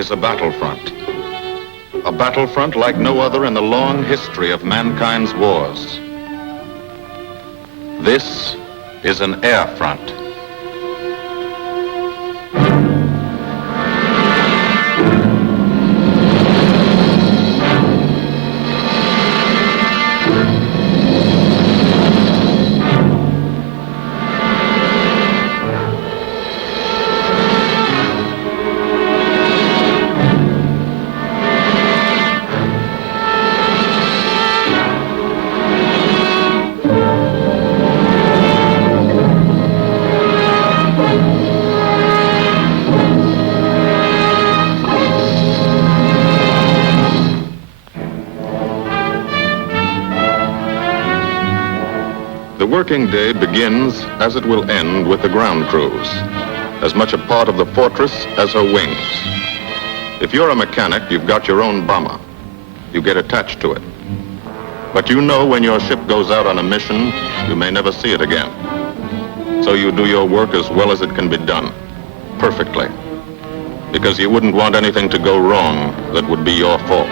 is a battlefront. A battlefront like no other in the long history of mankind's wars. This is an air front. The working day begins, as it will end, with the ground crews, as much a part of the fortress as her wings. If you're a mechanic, you've got your own bomber. You get attached to it. But you know when your ship goes out on a mission, you may never see it again. So you do your work as well as it can be done, perfectly, because you wouldn't want anything to go wrong that would be your fault.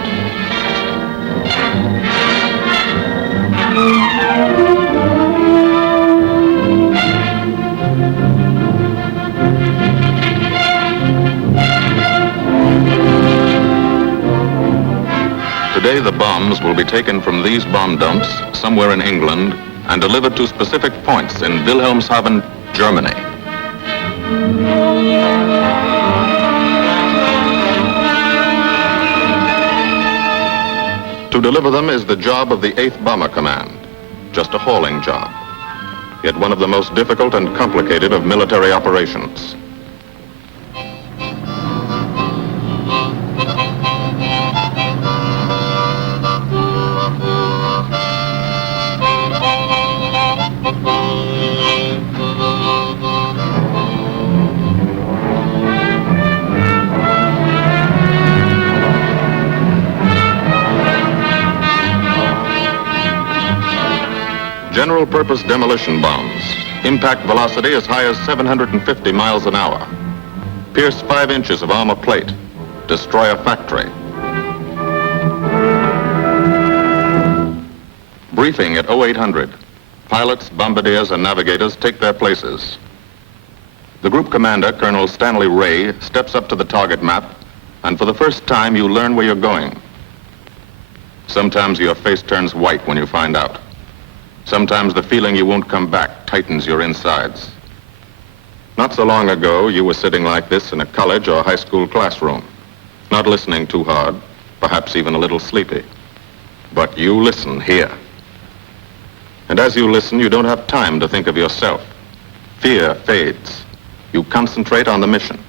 Today, the bombs will be taken from these bomb dumps somewhere in England and delivered to specific points in Wilhelmshaven, Germany. To deliver them is the job of the 8th Bomber Command, just a hauling job, yet one of the most difficult and complicated of military operations. General purpose demolition bombs, impact velocity as high as 750 miles an hour, pierce 5 inches of armor plate, destroy a factory. Briefing at 0800. Pilots, bombardiers, and navigators take their places. The group commander, Colonel Stanley Ray, steps up to the target map, and for the first time you learn where you're going. Sometimes your face turns white when you find out. Sometimes the feeling you won't come back tightens your insides. Not so long ago, you were sitting like this in a college or high school classroom, not listening too hard, perhaps even a little sleepy. But you listen here. And as you listen, you don't have time to think of yourself. Fear fades. You concentrate on the mission.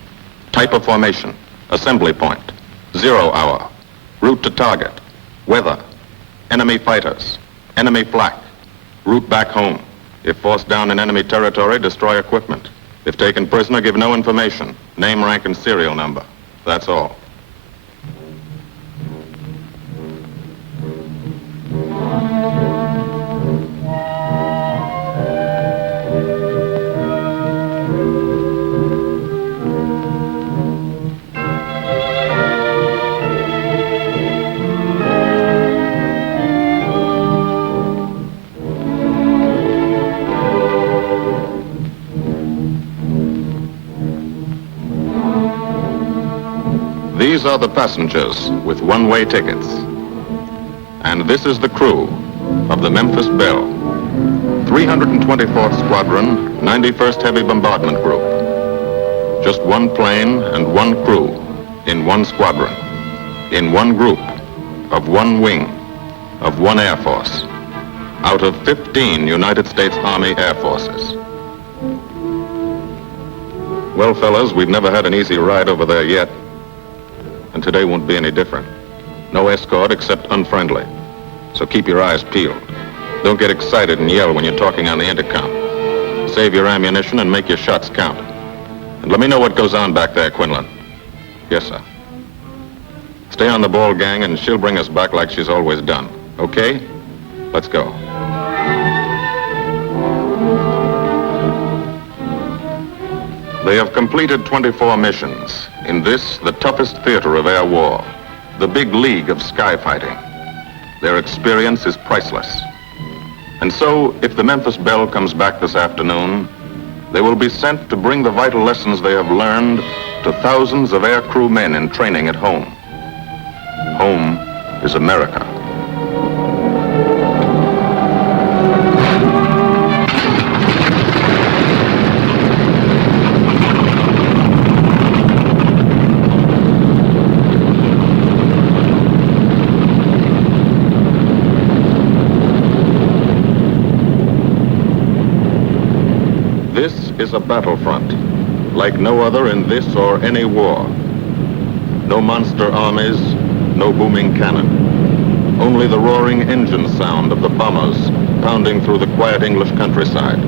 Type of formation, assembly point, 0 hour, route to target, weather, enemy fighters, enemy flak, route back home. If forced down in enemy territory, destroy equipment. If taken prisoner, give no information. Name, rank, and serial number. That's all. These are the passengers with one-way tickets. And this is the crew of the Memphis Belle, 324th Squadron, 91st Heavy Bombardment Group. Just one plane and one crew in one squadron, in one group, of one wing, of one Air Force, out of 15 United States Army Air Forces. Well, fellas, we've never had an easy ride over there yet. And today won't be any different. No escort except unfriendly. So keep your eyes peeled. Don't get excited and yell when you're talking on the intercom. Save your ammunition and make your shots count. And let me know what goes on back there, Quinlan. Yes, sir. Stay on the ball, gang, and she'll bring us back like she's always done. Okay? Let's go. They have completed 24 missions In this, the toughest theater of air war, the big league of sky fighting, their experience is priceless. And so, if the Memphis Belle comes back this afternoon, they will be sent to bring the vital lessons they have learned to thousands of air crew men in training at home. Home is America. This is a battlefront, like no other in this or any war. No monster armies, no booming cannon. Only the roaring engine sound of the bombers pounding through the quiet English countryside.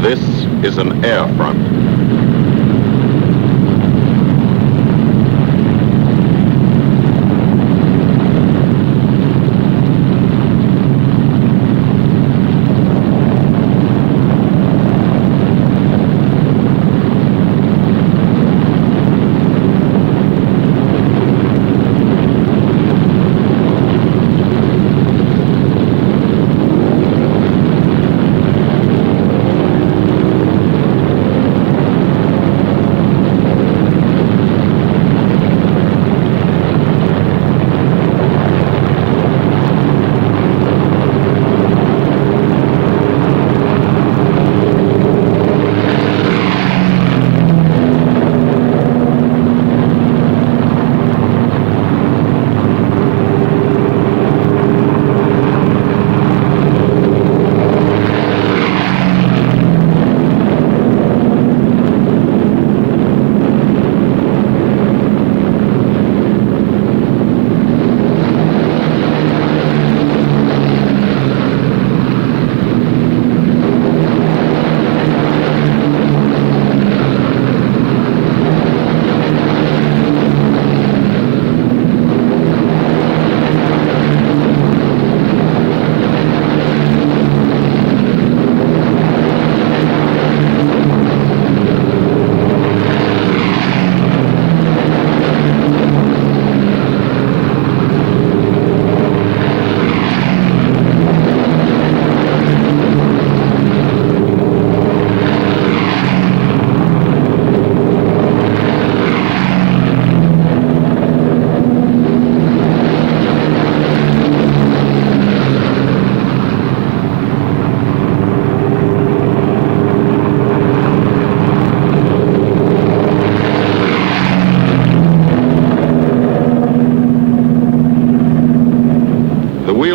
This is an air front.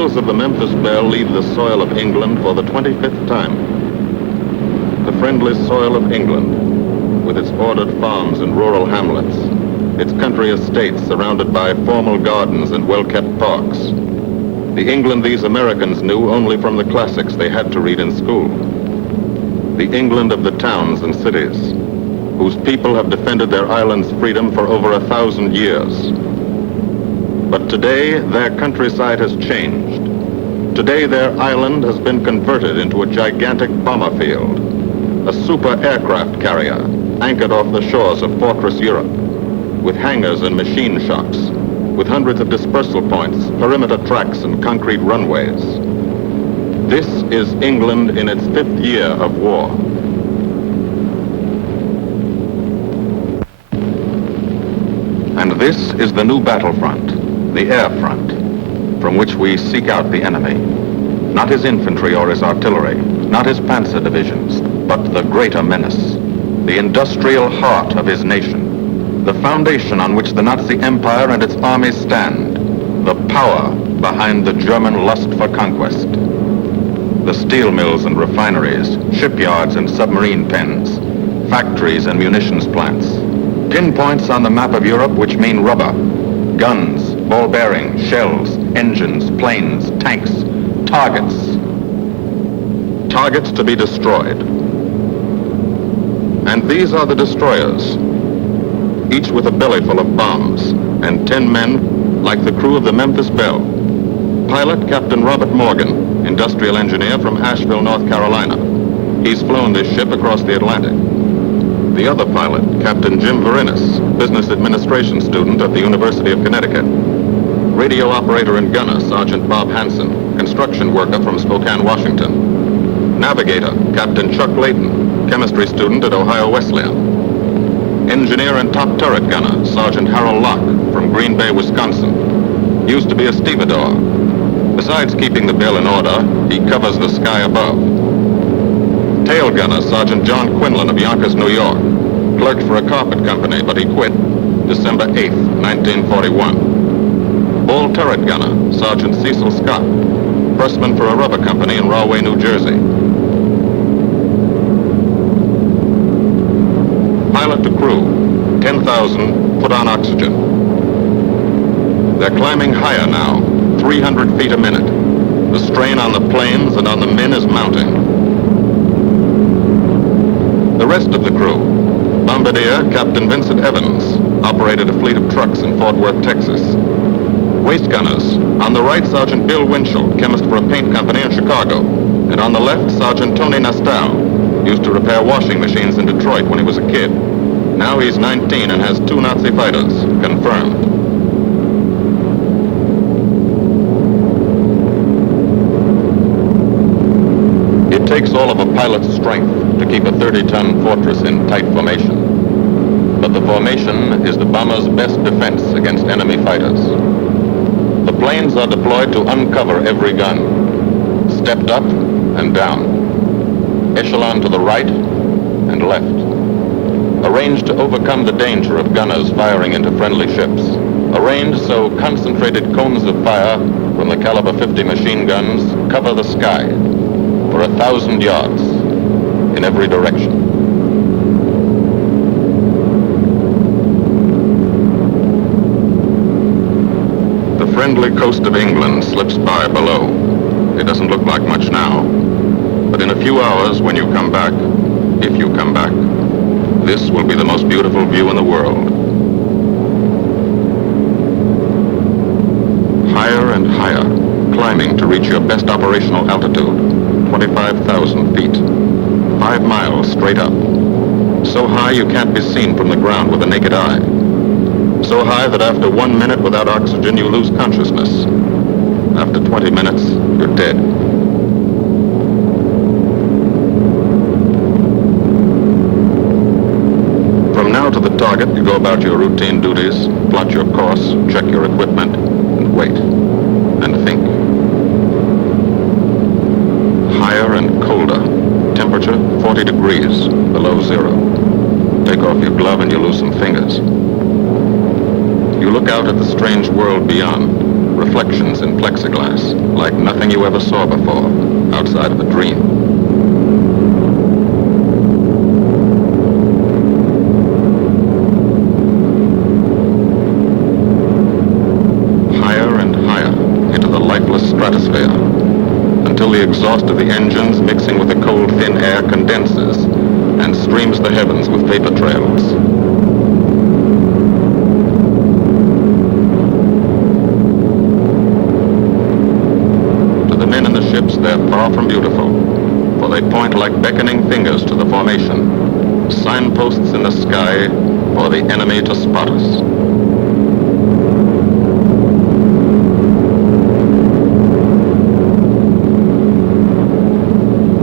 Of the Memphis Belle leave the soil of England for the 25th time. The friendly soil of England, with its ordered farms and rural hamlets, its country estates surrounded by formal gardens and well-kept parks. The England these Americans knew only from the classics they had to read in school. The England of the towns and cities, whose people have defended their island's freedom for over 1,000 years. But today, their countryside has changed. Today, their island has been converted into a gigantic bomber field, a super aircraft carrier anchored off the shores of Fortress Europe, with hangars and machine shops, with hundreds of dispersal points, perimeter tracks, and concrete runways. This is England in its 5th year of war. And this is the new battlefront, the air front, from which we seek out the enemy. Not his infantry or his artillery, not his panzer divisions, but the greater menace, the industrial heart of his nation, the foundation on which the Nazi Empire and its armies stand, the power behind the German lust for conquest. The steel mills and refineries, shipyards and submarine pens, factories and munitions plants, pinpoints on the map of Europe which mean rubber, guns, ball bearings, shells, engines, planes, tanks, targets. Targets to be destroyed. And these are the destroyers, each with a belly full of bombs, and 10 men like the crew of the Memphis Belle. Pilot Captain Robert Morgan, industrial engineer from Asheville, North Carolina. He's flown this ship across the Atlantic. The other pilot, Captain Jim Verinis, business administration student at the University of Connecticut. Radio operator and gunner, Sergeant Bob Hansen, construction worker from Spokane, Washington. Navigator, Captain Chuck Layton, chemistry student at Ohio Wesleyan. Engineer and top turret gunner, Sergeant Harold Locke from Green Bay, Wisconsin. Used to be a stevedore. Besides keeping the Belle in order, he covers the sky above. Tail gunner, Sergeant John Quinlan of Yonkers, New York. Clerked for a carpet company, but he quit December 8th, 1941. Ball turret gunner, Sergeant Cecil Scott. Firstman for a rubber company in Rahway, New Jersey. Pilot to crew, 10,000, put on oxygen. They're climbing higher now, 300 feet a minute. The strain on the planes and on the men is mounting. The rest of the crew, Bombardier Captain Vincent Evans, operated a fleet of trucks in Fort Worth, Texas. Waist gunners, on the right, Sergeant Bill Winchell, chemist for a paint company in Chicago. And on the left, Sergeant Tony Nastal, used to repair washing machines in Detroit when he was a kid. Now he's 19 and has 2 Nazi fighters, confirmed. It takes all of a pilot's strength to keep a 30-ton fortress in tight formation. But the formation is the bomber's best defense against enemy fighters. The planes are deployed to uncover every gun, stepped up and down, echelon to the right and left, arranged to overcome the danger of gunners firing into friendly ships, arranged so concentrated cones of fire from the caliber 50 machine guns cover the sky for 1,000 yards in every direction. The friendly coast of England slips by below. It doesn't look like much now, but in a few hours when you come back, if you come back, this will be the most beautiful view in the world. Higher and higher, climbing to reach your best operational altitude, 25,000 feet, 5 miles straight up. So high you can't be seen from the ground with the naked eye. So high that after 1 minute without oxygen, you lose consciousness. After 20 minutes, you're dead. From now to the target, you go about your routine duties, plot your course, check your equipment, and wait, and think. Higher and colder. Temperature, 40 degrees, below zero. Take off your glove and you lose some fingers. You look out at the strange world beyond. Reflections in plexiglass, like nothing you ever saw before, outside of a dream. Higher and higher into the lifeless stratosphere, until the exhaust of the engines mixing with the cold, thin air condenses and streams the heavens with vapor trails. They're far from beautiful, for they point like beckoning fingers to the formation, signposts in the sky for the enemy to spot us.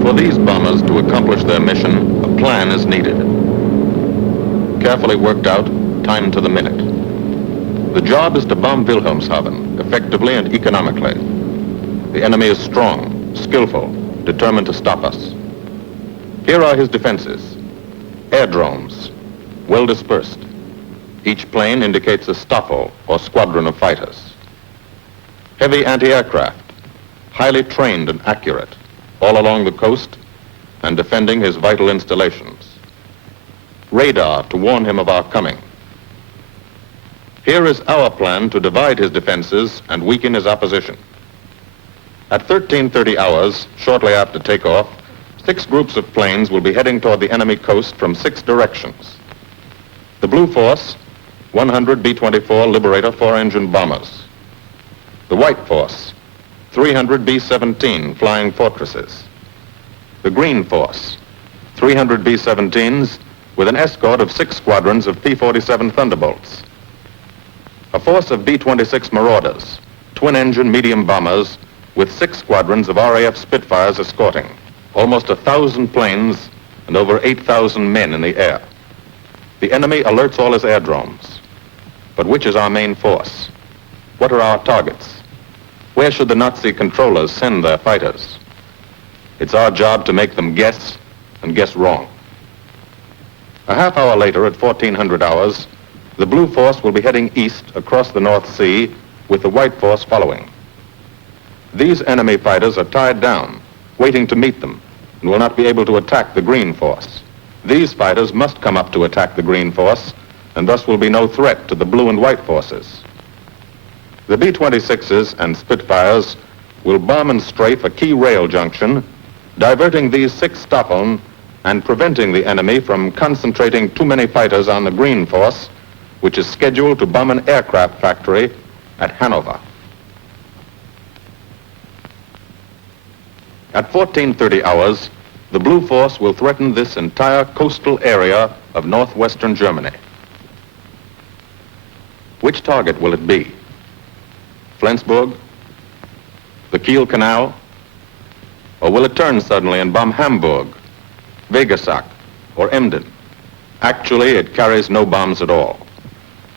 For these bombers to accomplish their mission, a plan is needed. Carefully worked out, timed to the minute. The job is to bomb Wilhelmshaven effectively and economically. The enemy is strong, skillful, determined to stop us. Here are his defenses. Airdromes, well dispersed. Each plane indicates a Stoffel or squadron of fighters. Heavy anti-aircraft, highly trained and accurate, all along the coast and defending his vital installations. Radar to warn him of our coming. Here is our plan to divide his defenses and weaken his opposition. At 13:30 hours, shortly after takeoff, 6 groups of planes will be heading toward the enemy coast from 6 directions. The Blue Force, 100 B-24 Liberator 4-engine bombers. The White Force, 300 B-17 Flying Fortresses. The Green Force, 300 B-17s with an escort of 6 squadrons of P-47 Thunderbolts. A force of B-26 Marauders, twin-engine medium bombers, with 6 squadrons of RAF Spitfires escorting. Almost 1,000 planes and over 8,000 men in the air. The enemy alerts all his aerodromes. But which is our main force? What are our targets? Where should the Nazi controllers send their fighters? It's our job to make them guess, and guess wrong. A half hour later, at 1400 hours, the Blue Force will be heading east across the North Sea, with the White Force following. These enemy fighters are tied down, waiting to meet them, and will not be able to attack the Green Force. These fighters must come up to attack the Green Force, and thus will be no threat to the Blue and White Forces. The B-26s and Spitfires will bomb and strafe a key rail junction, diverting these 6 Staffeln and preventing the enemy from concentrating too many fighters on the Green Force, which is scheduled to bomb an aircraft factory at Hanover. At 1430 hours, the Blue Force will threaten this entire coastal area of northwestern Germany. Which target will it be? Flensburg? The Kiel Canal? Or will it turn suddenly and bomb Hamburg, Wegesack, or Emden? Actually, it carries no bombs at all.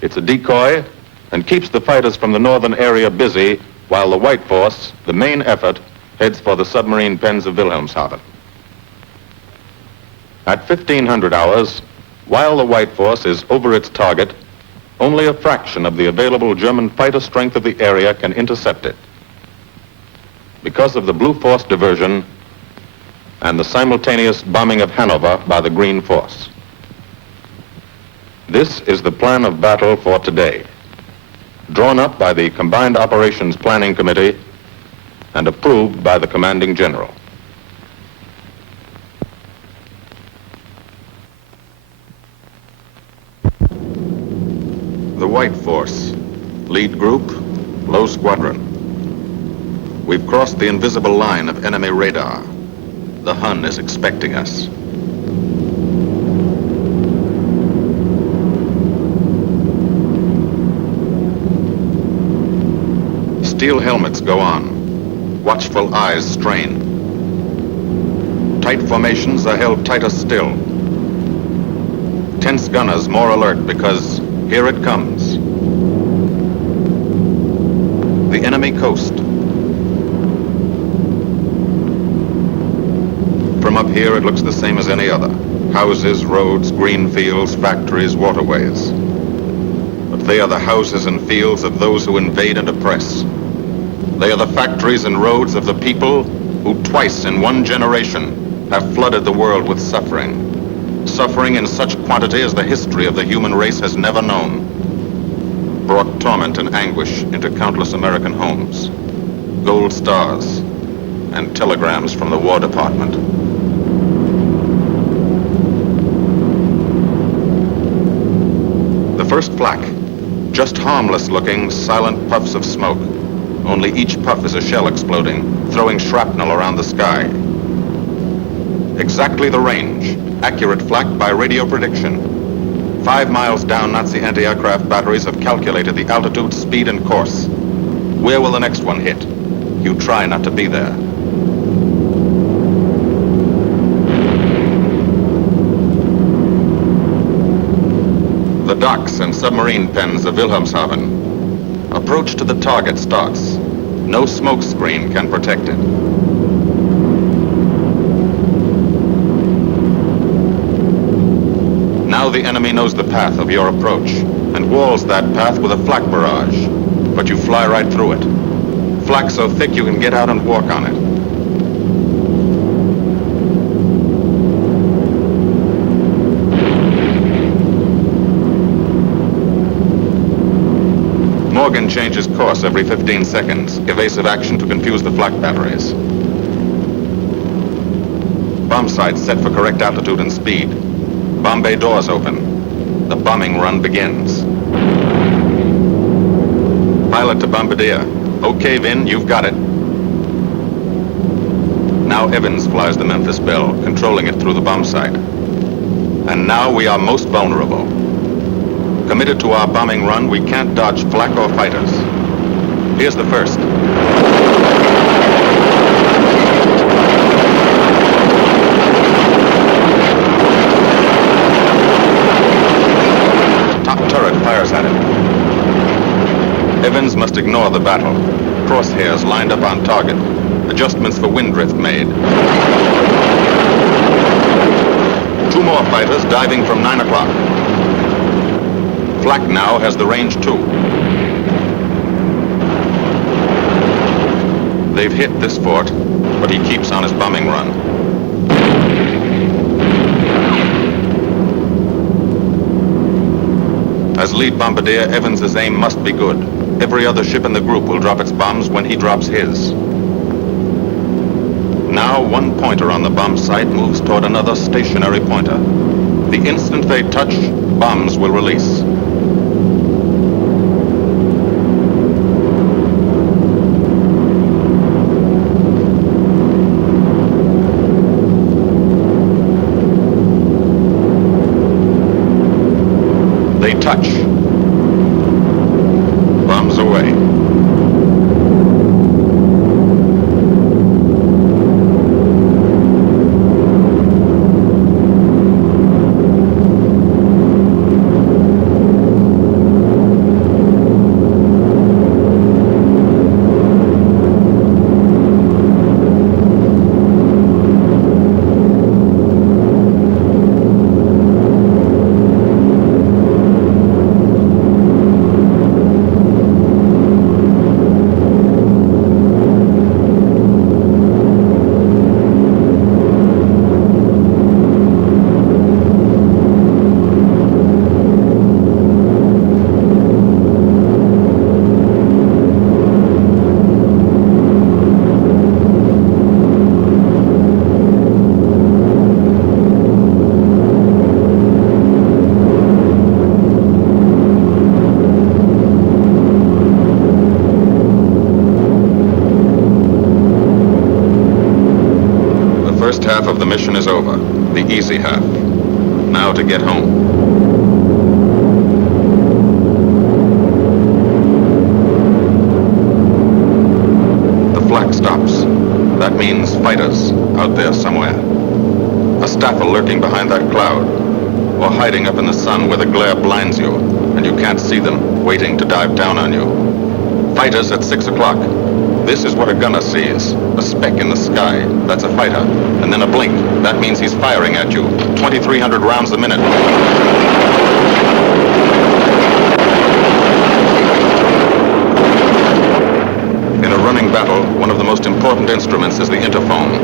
It's a decoy and keeps the fighters from the northern area busy while the White Force, the main effort, heads for the submarine pens of Wilhelmshaven. At 1500 hours, while the White Force is over its target, only a fraction of the available German fighter strength of the area can intercept it. Because of the Blue Force diversion and the simultaneous bombing of Hanover by the Green Force. This is the plan of battle for today, drawn up by the Combined Operations Planning Committee and approved by the Commanding General. The White Force, lead group, low squadron. We've crossed the invisible line of enemy radar. The Hun is expecting us. Steel helmets go on. Watchful eyes strain. Tight formations are held tighter still. Tense gunners more alert because here it comes. The enemy coast. From up here, it looks the same as any other. Houses, roads, green fields, factories, waterways. But they are the houses and fields of those who invade and oppress. They are the factories and roads of the people who twice in one generation have flooded the world with suffering. Suffering in such quantity as the history of the human race has never known. Brought torment and anguish into countless American homes. Gold stars and telegrams from the War Department. The first flak, just harmless-looking, silent puffs of smoke. Only each puff is a shell exploding, throwing shrapnel around the sky. Exactly the range, accurate flak by radio prediction. 5 miles down, Nazi anti-aircraft batteries have calculated the altitude, speed, and course. Where will the next one hit? You try not to be there. The docks and submarine pens of Wilhelmshaven. Approach to the target starts. No smoke screen can protect it. Now the enemy knows the path of your approach and walls that path with a flak barrage, but you fly right through it. Flak so thick you can get out and walk on it. Morgan changes course every 15 seconds, evasive action to confuse the flak batteries. Bomb sights set for correct altitude and speed. Bomb bay doors open. The bombing run begins. Pilot to bombardier. Okay, Vin, you've got it. Now Evans flies the Memphis Belle, controlling it through the bomb sight. And now we are most vulnerable. Committed to our bombing run, we can't dodge flak or fighters. Here's the first. Top turret fires at it. Evans must ignore the battle. Crosshairs lined up on target. Adjustments for wind drift made. 2 more fighters diving from 9 o'clock. Flak now has the range too. They've hit this fort, but he keeps on his bombing run. As lead bombardier, Evans's aim must be good. Every other ship in the group will drop its bombs when he drops his. Now 1 pointer on the bomb site moves toward another stationary pointer. The instant they touch, bombs will release. They touch. Bombs away. Half of the mission is over, the easy half. Now to get home. The flak stops. That means fighters out there somewhere. A staffer lurking behind that cloud, or hiding up in the sun where the glare blinds you and you can't see them, waiting to dive down on you. Fighters at 6 o'clock. This is what a gunner sees. A speck in the sky, that's a fighter. And then a blink, that means he's firing at you. 2,300 rounds a minute. In a running battle, one of the most important instruments is the interphone.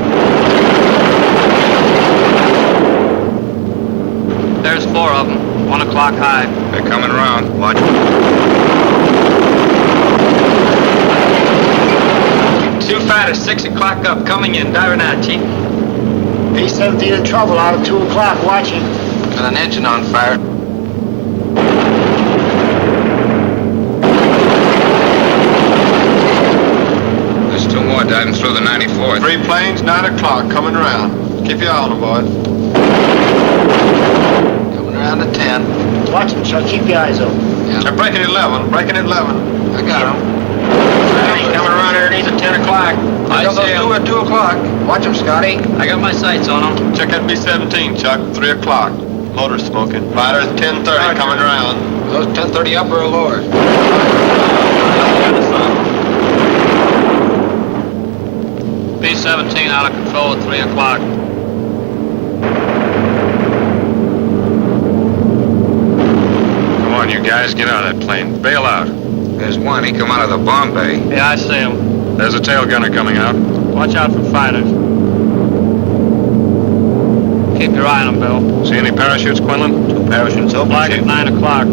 There's 4 of them, 1 o'clock high. They're coming around. Watch. 2 fighters, 6 o'clock up, coming in, diving out, Chief. B-17 in trouble out at 2 o'clock, watching. Got an engine on fire. There's 2 more diving through the 94th. 3 planes, 9 o'clock, coming around. Keep your eye on them, boys. Coming around at 10. Watch them, Chuck. Keep your eyes open. Yeah. They're breaking at 11, breaking at 11. I got them. Coming around underneath at 10 o'clock. I got see those 2 'em. at 2 o'clock. Watch them, Scotty. I got my sights on them. Check that B-17, Chuck, 3 o'clock. Motor smoking. Fighters, 10:30, coming around. Those 10:30 upper or lower? B-17 out of control at 3 o'clock. Come on, you guys, get out of that plane. Bail out. There's one. He come out of the bomb bay. Yeah, I see him. There's a tail gunner coming out. Watch out for fighters. Keep your eye on them, Bill. See any parachutes, Quinlan? 2 parachutes open. Flag at 9 o'clock.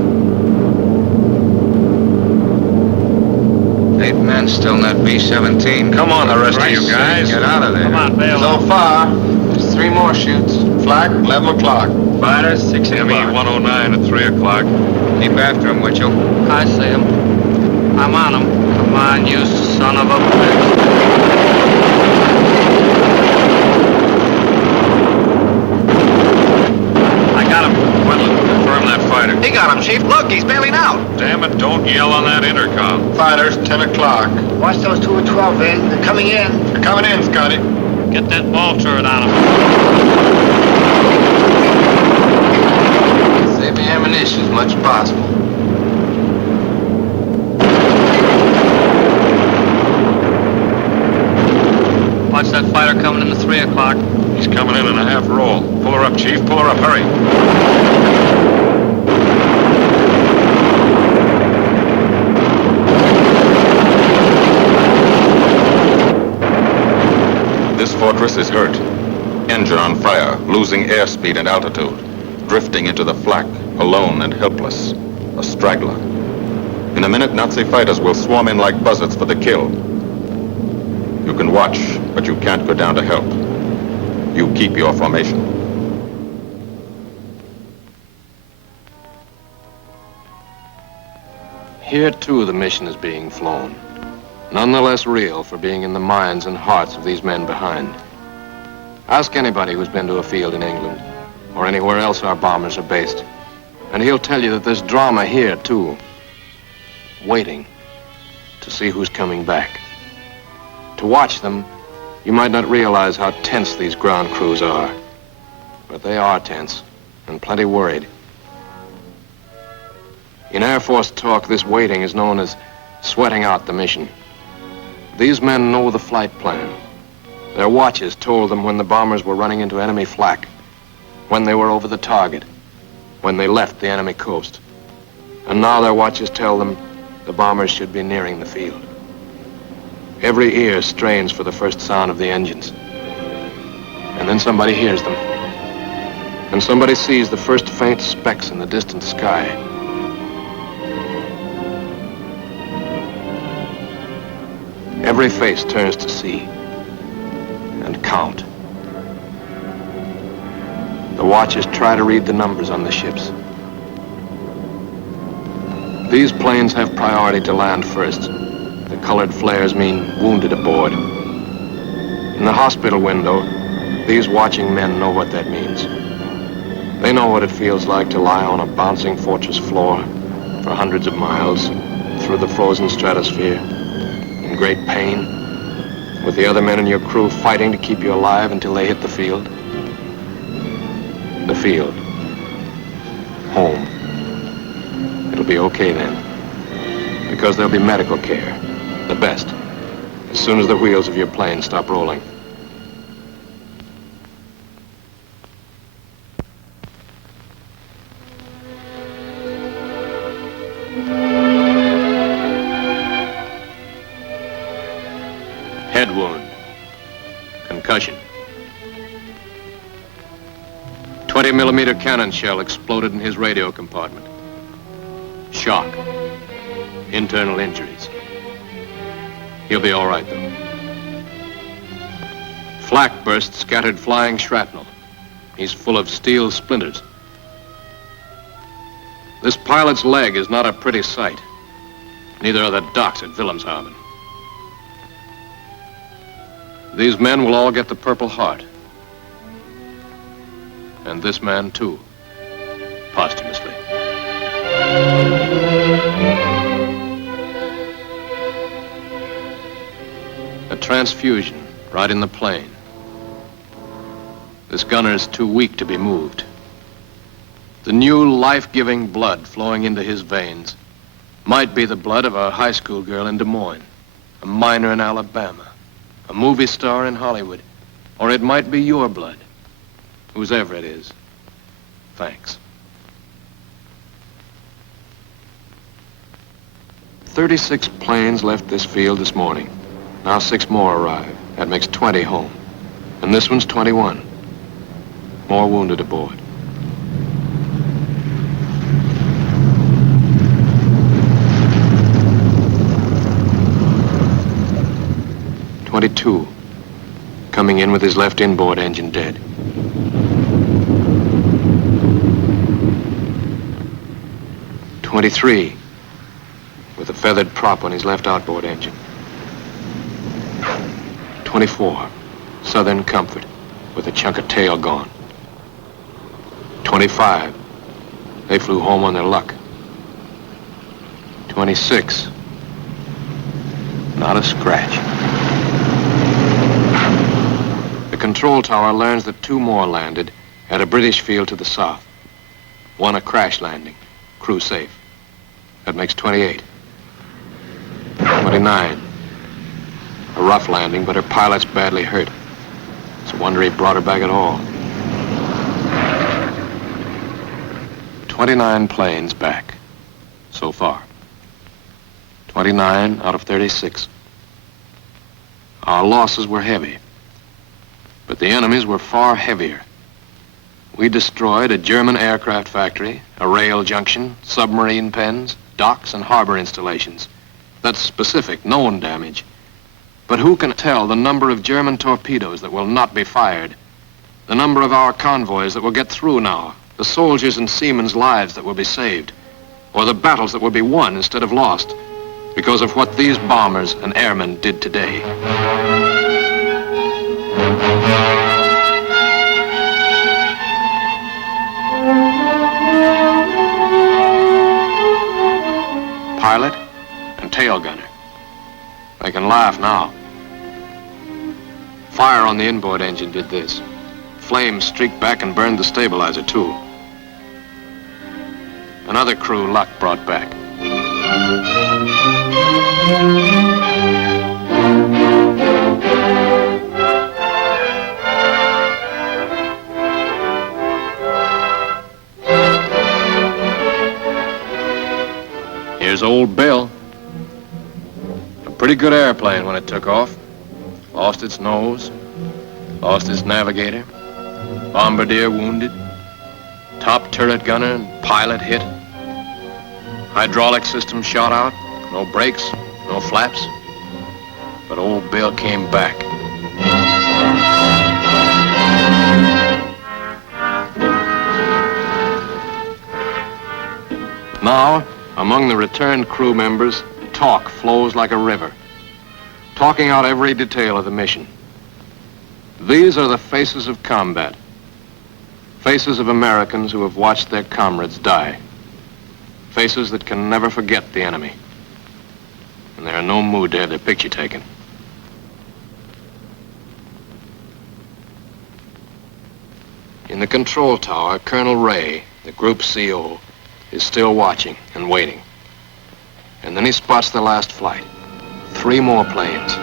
8 men still in that B-17. Come on, the rest of you guys. Get out of there. Come on, Bill. So far, There's 3 more shoots. flag, 11 o'clock. Fighters, 6 o'clock. ME-109 at 3 o'clock. Keep after him, Mitchell. I see him. I'm on him. Come on, you son of a bitch. I got him. Emmett, don't yell on that intercom. Fighters, 10 o'clock. Watch those 2 at 12, Van. They're coming in. They're coming in, Scotty. Get that ball turret on him. Save the ammunition as much as possible. Watch that fighter coming in the 3 o'clock. He's coming in a half roll. Pull her up, Chief. Pull her up. Hurry. This fortress is hurt. Engine on fire, losing airspeed and altitude. Drifting into the flak, alone and helpless. A straggler. In a minute, Nazi fighters will swarm in like buzzards for the kill. You can watch, but you can't go down to help. You keep your formation. Here, too, the mission is being flown. None the less real for being in the minds and hearts of these men behind. Ask anybody who's been to a field in England, or anywhere else our bombers are based, and he'll tell you that there's drama here, too. Waiting to see who's coming back. To watch them, you might not realize how tense these ground crews are. But they are tense, and plenty worried. In Air Force talk, this waiting is known as sweating out the mission. These men know the flight plan. Their watches told them when the bombers were running into enemy flak, when they were over the target, when they left the enemy coast. And now their watches tell them the bombers should be nearing the field. Every ear strains for the first sound of the engines. And then somebody hears them. And somebody sees the first faint specks in the distant sky. Every face turns to see and count. The watchers try to read the numbers on the ships. These planes have priority to land first. The colored flares mean wounded aboard. In the hospital window, these watching men know what that means. They know what it feels like to lie on a bouncing fortress floor for hundreds of miles through the frozen stratosphere in great pain, with the other men in your crew fighting to keep you alive until they hit the field. The field. Home. It'll be okay then, because there'll be medical care, the best, as soon as the wheels of your plane stop rolling. Head wound. Concussion. 20-millimeter cannon shell exploded in his radio compartment. Shock. Internal injuries. He'll be all right, though. Flak burst scattered flying shrapnel. He's full of steel splinters. This pilot's leg is not a pretty sight. Neither are the docks at Wilhelmshaven. These men will all get the Purple Heart. And this man, too, posthumously. A transfusion right in the plane. This gunner's too weak to be moved. The new life-giving blood flowing into his veins might be the blood of a high school girl in Des Moines, a miner in Alabama, a movie star in Hollywood, or it might be your blood. Whoever it is, thanks. 36 planes left this field this morning. Now 6 more arrive. That makes 20 home. And this one's 21. More wounded aboard. "22, coming in with his left inboard engine dead. 23, with a feathered prop on his left outboard engine. 24, Southern Comfort, with a chunk of tail gone. 25, they flew home on their luck. 26. Not a scratch. The control tower learns that 2 more landed at a British field to the south. 1 a crash landing, crew safe. That makes 28. 29. A rough landing, but her pilot's badly hurt. It's a wonder he brought her back at all. 29 planes back, so far. 29 out of 36. Our losses were heavy, but the enemy's were far heavier. We destroyed a German aircraft factory, a rail junction, submarine pens, docks, and harbor installations. That's specific, known damage. But who can tell the number of German torpedoes that will not be fired, the number of our convoys that will get through now, the soldiers and seamen's lives that will be saved, or the battles that will be won instead of lost because of what these bombers and airmen did today. Pilot and tail gunner. They can laugh now. Fire on the inboard engine did this. Flames streaked back and burned the stabilizer, too. Another crew luck brought back. Here's old Belle. A pretty good airplane when it took off. Lost its nose, lost its navigator, bombardier wounded, top turret gunner and pilot hit. Hydraulic system shot out, no brakes, no flaps. But old Belle came back. Now, among the returned crew members, talk flows like a river, talking out every detail of the mission. These are the faces of combat, faces of Americans who have watched their comrades die, faces that can never forget the enemy, and they're in no mood to have their picture taken. In the control tower, Colonel Ray, the group CO, is still watching and waiting. And then he spots the last flight. 3 more planes.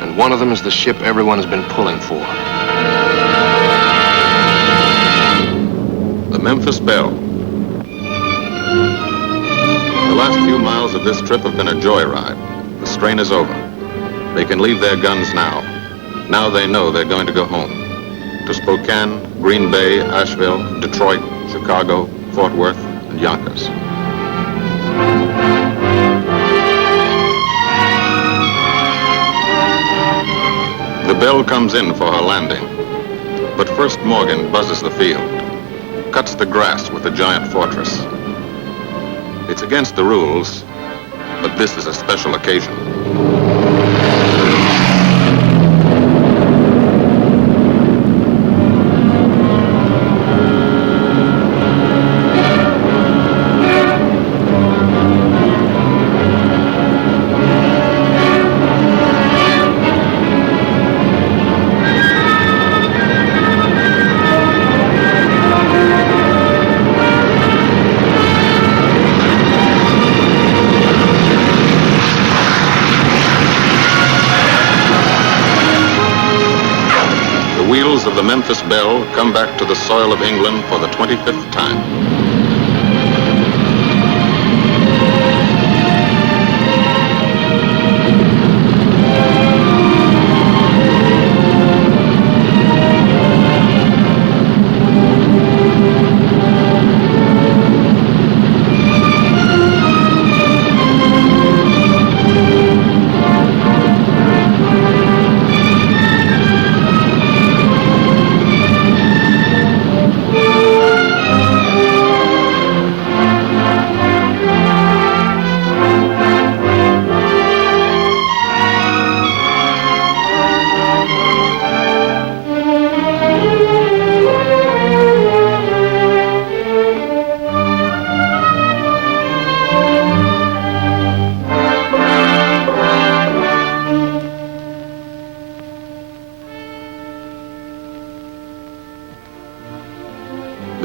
And one of them is the ship everyone has been pulling for. The Memphis Belle. The last few miles of this trip have been a joyride. The strain is over. They can leave their guns now. Now they know they're going to go home. To Spokane, Green Bay, Asheville, Detroit, Chicago, Fort Worth, and Yonkers. The Belle comes in for her landing. But first Morgan buzzes the field, cuts the grass with the giant fortress. It's against the rules, but this is a special occasion. Of the Memphis Belle come back to the soil of England for the 25th time.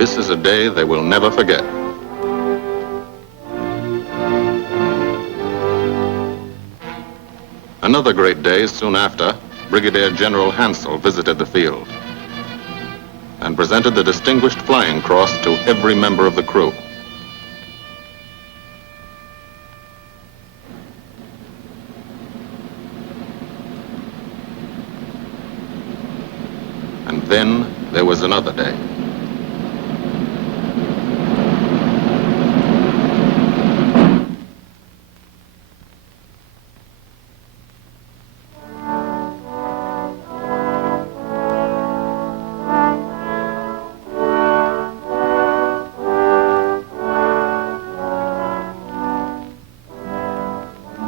This is a day they will never forget. Another great day soon after, Brigadier General Hansel visited the field and presented the Distinguished Flying Cross to every member of the crew. And then there was another day.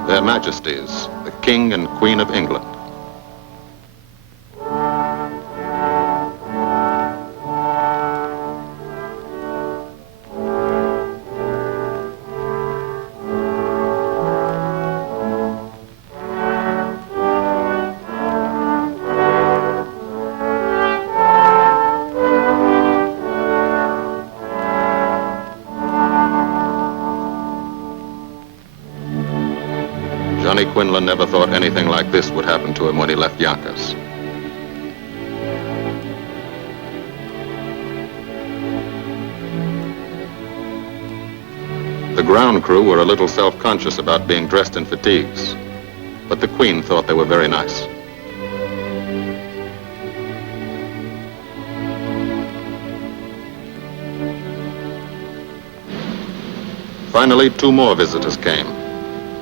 Their Majesties, the King and Queen of England. Johnny Quinlan never thought anything like this would happen to him when he left Yonkers. The ground crew were a little self-conscious about being dressed in fatigues, but the Queen thought they were very nice. Finally, two more visitors came.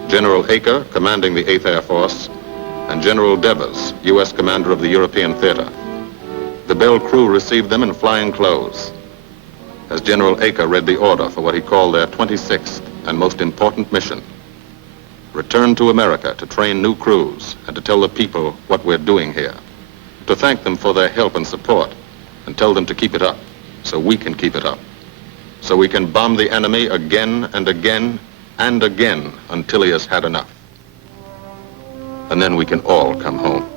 General Acre, commanding the 8th Air Force, and General Devers, U.S. commander of the European Theater. The Belle crew received them in flying clothes, as General Acre read the order for what he called their 26th and most important mission. Return to America to train new crews and to tell the people what we're doing here. To thank them for their help and support and tell them to keep it up so we can keep it up. So we can bomb the enemy again and again and again until he has had enough. And then we can all come home.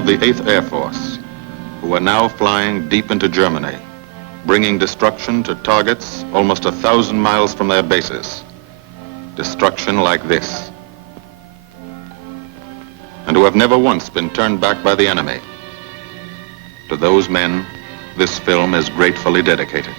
The 8th Air Force, who are now flying deep into Germany, bringing destruction to targets almost 1,000 miles from their bases. Destruction like this. And who have never once been turned back by the enemy. To those men, this film is gratefully dedicated.